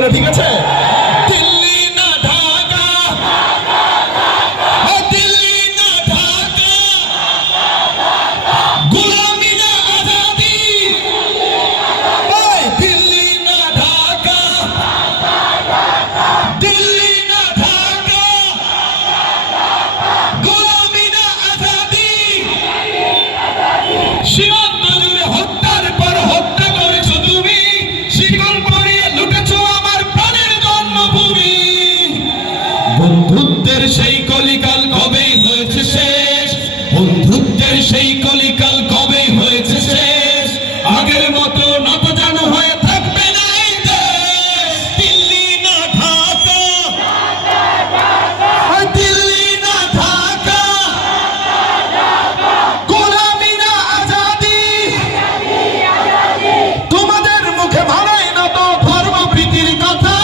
করে ঠিক আছে? সেই কলিকাল কবে হয়েছে শেষ? আগের মতো নত জানো হয়ে থাকবে না দিল্লি না ঢাকা। দিল্লি না ঢাকা। গোলামি না আজাদি। তোমাদের মুখে ভাড়াই না তো ধর্ম প্রীতির কথা।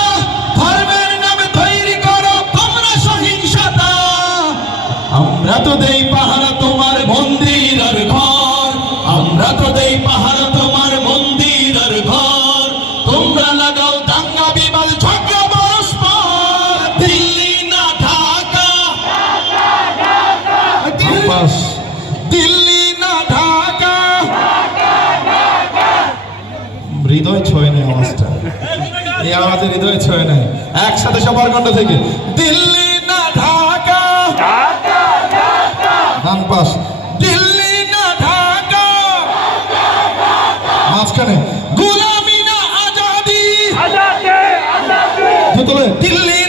ধর্মের নামে তৈরি করো তোমরা সহিংসতা। আমরা তো দেই মাস দিল্লি না ঢাকা। হৃদয় ছয় নেই আওয়াজটা। এই আওয়াজের হৃদয় ছয় নেই একসাথে সবার কণ্ঠ থেকে দিল্লি না ঢাকা। ডান পাশ দিল্লি না ঢাকা। মাঝখানে গুলামি না আজাদি। দিল্লি